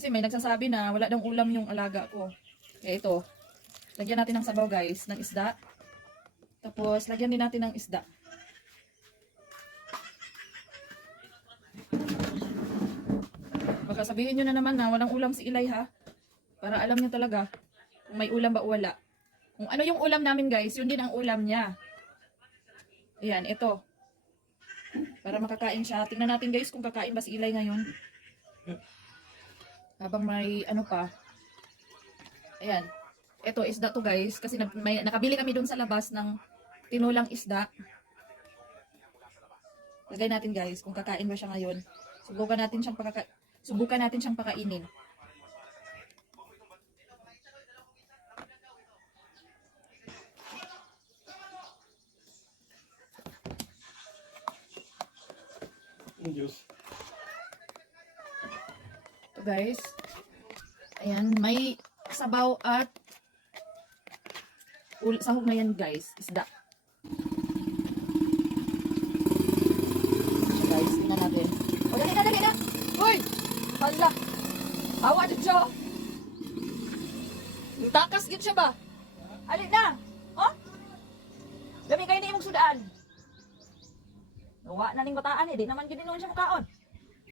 Kasi may nagsasabi na wala daw ulam yung alaga ko. Kaya ito, lagyan natin ng sabaw guys, ng isda. Tapos, lagyan din natin ng isda. Baka sabihin nyo na naman na walang ulam si Ilay ha. Para alam nyo talaga kung may ulam ba o wala. Kung ano yung ulam namin guys, yun din ang ulam niya. Ayan, ito. Para makakain siya. Tingnan natin guys kung kakain ba si Ilay ngayon. Habang may ano pa. Ayan. Ito, isda to guys. Kasi nakabili kami dun sa labas ng tinulang isda. Lagay natin guys kung kakain ba siya ngayon. Subukan natin siyang pakainin. Diyos. Ito guys. Ayan, may sabaw at sahog na yan guys, isda. Guys, tingnan natin. O, dali na! Uy! Hala! Awa din siya! Takas din siya ba? Alin na! Oh? Dami kayo na imong sudaan. Nawa na ning bataan eh, di naman gininuon siya makaon.